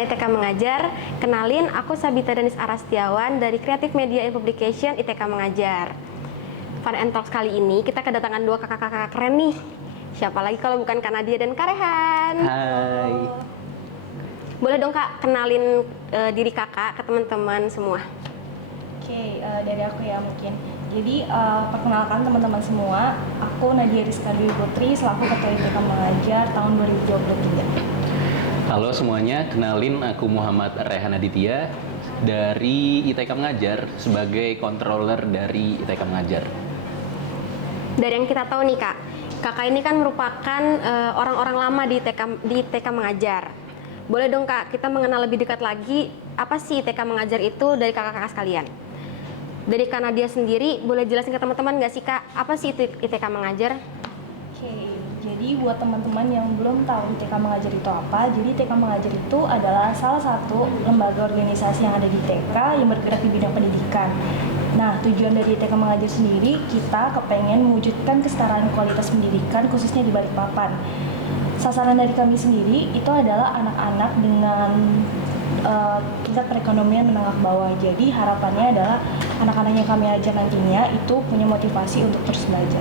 ITK Mengajar. Kenalin, aku Sabita Danis Arastiawan dari Creative Media and Publication ITK Mengajar. Fun and Talks kali ini kita kedatangan dua kakak-kakak keren nih. Siapa lagi kalau bukan Kak Nadia dan Kak Rehan. Hai. Boleh dong Kak, kenalin diri kakak ke teman-teman semua. Oke, dari aku ya mungkin. Jadi perkenalkan teman-teman semua, aku Nadia Rizka Dwi Putri selaku Ketua ITK Mengajar tahun 2023. Halo semuanya, kenalin aku Muhammad Rehan Aditya dari ITK Mengajar sebagai controller dari ITK Mengajar. Dari yang kita tahu nih Kak, kakak ini kan merupakan orang-orang lama di ITK Mengajar. Boleh dong Kak, kita mengenal lebih dekat lagi apa sih ITK Mengajar itu dari kakak-kakak sekalian. Dari Kak Nadia sendiri, boleh jelasin ke teman-teman nggak sih Kak, apa sih itu ITK Mengajar? Oke, jadi buat teman-teman yang belum tahu ITK Mengajar itu apa, jadi ITK Mengajar itu adalah salah satu lembaga organisasi yang ada di ITK yang bergerak di bidang pendidikan. Nah, tujuan dari ITK Mengajar sendiri, kita kepengen mewujudkan kesetaraan kualitas pendidikan khususnya di Balikpapan. Sasaran dari kami sendiri itu adalah anak-anak dengan tingkat perekonomian menengah ke bawah. Jadi harapannya adalah anak-anak yang kami ajar nantinya itu punya motivasi untuk terus belajar.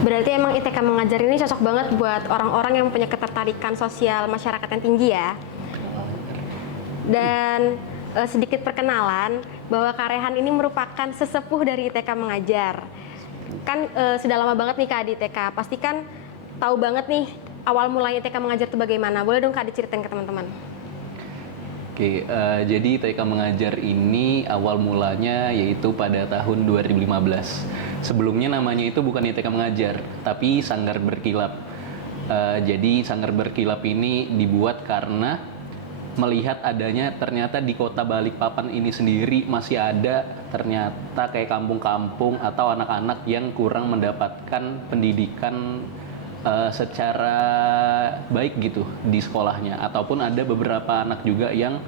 Berarti emang ITK Mengajar ini cocok banget buat orang-orang yang punya ketertarikan sosial masyarakat yang tinggi ya. Dan sedikit perkenalan bahwa Kak Rehan ini merupakan sesepuh dari ITK Mengajar. Kan sudah lama banget nih Kak di ITK, pasti kan tahu banget nih awal mulanya ITK Mengajar itu bagaimana. Boleh dong Kak diceritain ke teman-teman. Oke, jadi ITK Mengajar ini awal mulanya yaitu pada tahun 2015. Sebelumnya namanya itu bukan ITK Mengajar, tapi Sanggar Berkilap. Jadi Sanggar Berkilap ini dibuat karena melihat adanya ternyata di kota Balikpapan ini sendiri masih ada ternyata kayak kampung-kampung atau anak-anak yang kurang mendapatkan pendidikan secara baik gitu di sekolahnya, ataupun ada beberapa anak juga yang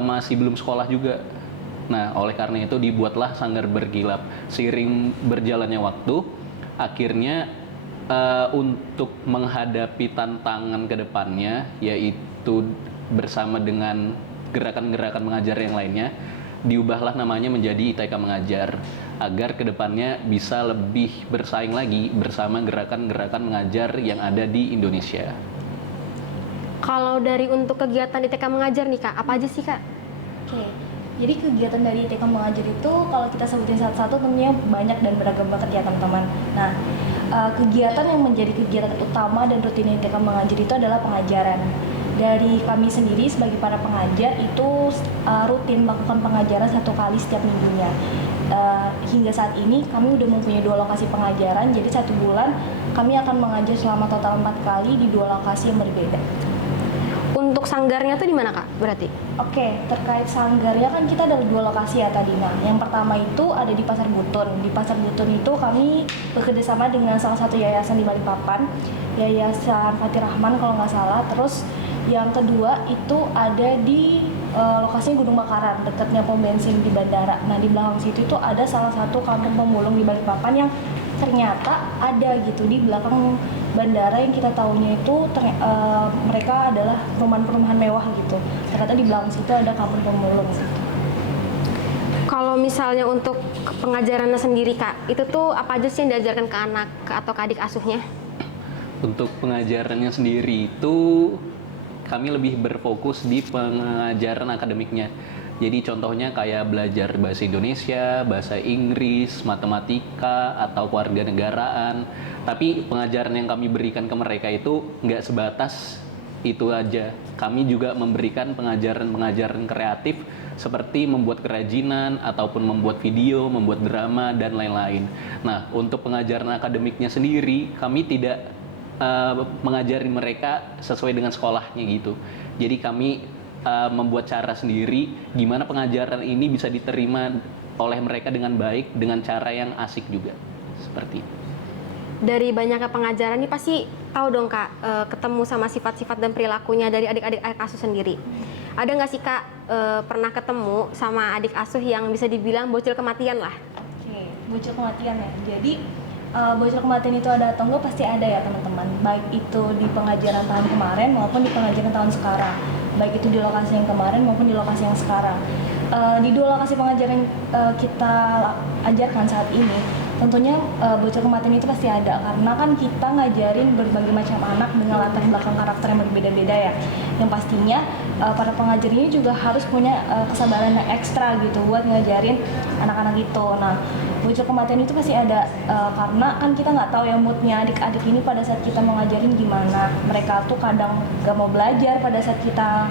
masih belum sekolah juga. Nah, oleh karena itu dibuatlah Sanggar Berkilap. Seiring berjalannya waktu, akhirnya untuk menghadapi tantangan ke depannya, yaitu bersama dengan gerakan-gerakan mengajar yang lainnya, diubahlah namanya menjadi ITK Mengajar agar kedepannya bisa lebih bersaing lagi bersama gerakan-gerakan mengajar yang ada di Indonesia. Kalau dari untuk kegiatan ITK Mengajar nih Kak, apa aja sih Kak? Oke, jadi kegiatan dari ITK Mengajar itu kalau kita sebutin satu-satu tentunya banyak dan beragam banget ya teman-teman. Nah, kegiatan yang menjadi kegiatan utama dan rutin ITK Mengajar itu adalah pengajaran. Dari kami sendiri sebagai para pengajar itu rutin melakukan pengajaran 1 kali setiap minggunya. Hingga saat ini kami udah mempunyai 2 lokasi pengajaran, jadi 1 bulan kami akan mengajar selama total 4 kali di 2 lokasi yang berbeda. Untuk sanggarnya tuh di mana Kak berarti? Oke, terkait sanggarnya kan kita ada 2 lokasi ya tadi. Nah, yang pertama itu ada di Pasar Butun. Di Pasar Butun itu kami bekerjasama dengan salah satu yayasan di Balikpapan, Yayasan Fatih Rahman kalau nggak salah. Terus yang kedua itu ada di lokasinya Gunung Bakaran, dekatnya pom bensin di bandara. Nah, di belakang situ itu ada salah satu kampung pemulung di Balikpapan yang ternyata ada gitu di belakang bandara yang kita tahunya itu mereka adalah perumahan-perumahan mewah gitu. Ternyata di belakang situ ada kampung pemulung gitu. Kalau misalnya untuk pengajarannya sendiri Kak, itu tuh apa aja sih yang diajarkan ke anak atau ke adik asuhnya? Untuk pengajarannya sendiri itu kami lebih berfokus di pengajaran akademiknya. Jadi contohnya kayak belajar bahasa Indonesia, bahasa Inggris, matematika, atau kewarganegaraan. Tapi pengajaran yang kami berikan ke mereka itu nggak sebatas itu aja. Kami juga memberikan pengajaran-pengajaran kreatif seperti membuat kerajinan, ataupun membuat video, membuat drama, dan lain-lain. Nah, untuk pengajaran akademiknya sendiri, kami tidak mengajari mereka sesuai dengan sekolahnya gitu. Jadi kami membuat cara sendiri gimana pengajaran ini bisa diterima oleh mereka dengan baik, dengan cara yang asik juga. Seperti itu. Dari banyaknya pengajaran ini pasti tahu dong Kak, ketemu sama sifat-sifat dan perilakunya dari adik-adik asuh sendiri. Ada nggak sih Kak pernah ketemu sama adik asuh yang bisa dibilang bocil kematian lah? Oke, bocil kematian ya. Jadi bocil kematian itu ada atau enggak pasti ada ya teman-teman. Baik itu di pengajaran tahun kemarin maupun di pengajaran tahun sekarang. baik itu di lokasi yang kemarin maupun di lokasi yang sekarang. Di dua lokasi pengajaran yang kita ajarkan saat ini, tentunya bocor kematian itu pasti ada, karena kan kita ngajarin berbagai macam anak dengan latar belakang karakter yang berbeda-beda ya. Yang pastinya para pengajar ini juga harus punya kesabaran yang ekstra gitu buat ngajarin anak-anak itu. Nah, bocor kematian itu pasti ada karena kan kita nggak tahu ya moodnya adik-adik ini pada saat kita mau ngajarin gimana. Mereka tuh kadang gak mau belajar pada saat kita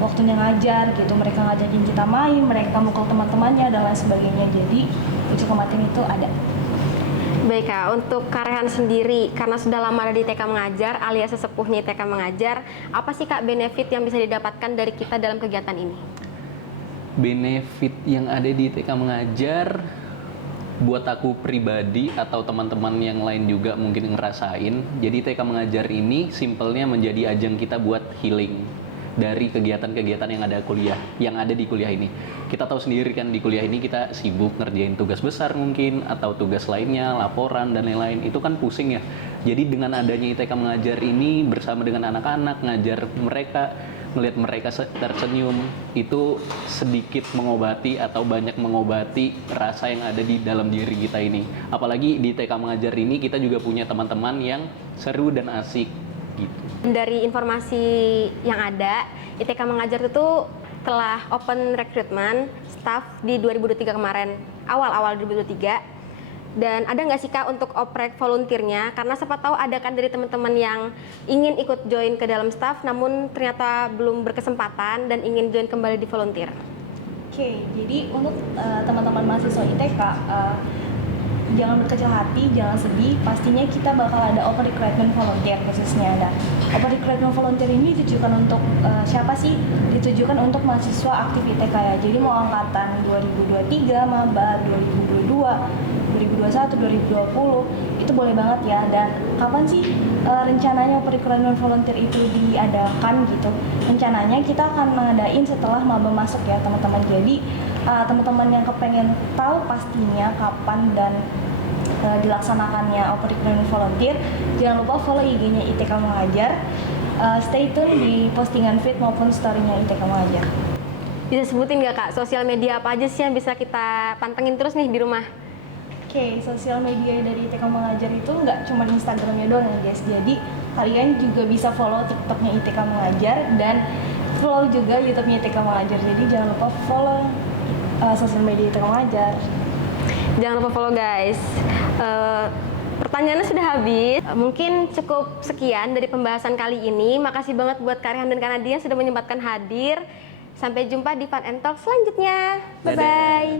waktunya ngajar gitu. Mereka ngajakin kita main, mereka mukul teman-temannya dan lain sebagainya. Jadi bocor kematian itu ada. Baik Kak, untuk Kak Rehan sendiri, karena sudah lama ada di TK Mengajar alias sesepuhnya TK Mengajar, apa sih Kak benefit yang bisa didapatkan dari kita dalam kegiatan ini? Benefit yang ada di TK Mengajar buat aku pribadi atau teman-teman yang lain juga mungkin ngerasain. Jadi TK Mengajar ini simpelnya menjadi ajang kita buat healing dari kegiatan-kegiatan yang ada di kuliah ini. Kita tahu sendiri kan di kuliah ini kita sibuk ngerjain tugas besar mungkin atau tugas lainnya, laporan dan lain-lain. Itu kan pusing ya. Jadi dengan adanya ITK Mengajar ini bersama dengan anak-anak ngajar mereka, melihat mereka tersenyum, itu sedikit mengobati atau banyak mengobati rasa yang ada di dalam diri kita ini. Apalagi di TK Mengajar ini kita juga punya teman-teman yang seru dan asik gitu. Dari informasi yang ada, ITK Mengajar itu telah open recruitment staff di 2023 kemarin, awal-awal 2023. Dan ada nggak sih Kak untuk oprek volunteernya? Karena siapa tahu ada kan dari teman-teman yang ingin ikut join ke dalam staff, namun ternyata belum berkesempatan dan ingin join kembali di volunteer. Oke, jadi untuk teman-teman mahasiswa ITK, jangan berkecil hati, jangan sedih. Pastinya kita bakal ada open recruitment volunteer khususnya ada. Open recruitment volunteer ini ditujukan untuk siapa sih? Ditujukan untuk mahasiswa aktif ITK ya. Jadi mau angkatan 2023, maba 2022, 2021, 2020 itu boleh banget ya. Dan kapan sih rencananya open recruitment volunteer itu diadakan gitu? Rencananya kita akan ngadain setelah maba masuk ya teman-teman. Jadi teman-teman yang kepengen tahu pastinya kapan dan dilaksanakannya open recruitment volunteer, jangan lupa follow IG-nya ITK Mengajar. Stay tune di postingan feed maupun story-nya ITK Mengajar. Bisa sebutin nggak Kak, sosial media apa aja sih yang bisa kita pantengin terus nih di rumah? Oke, sosial media dari ITK Mengajar itu nggak cuma Instagramnya doang ya guys. Jadi kalian juga bisa follow TikToknya ITK Mengajar dan follow juga YouTube-nya ITK Mengajar. Jadi jangan lupa follow sosial media ITK Mengajar. Jangan lupa follow guys. Pertanyaannya sudah habis. Mungkin cukup sekian dari pembahasan kali ini. Makasih banget buat Kak Rehan dan Kak Nadia yang sudah menyempatkan hadir. Sampai jumpa di Fun and Talk selanjutnya. Bye-bye.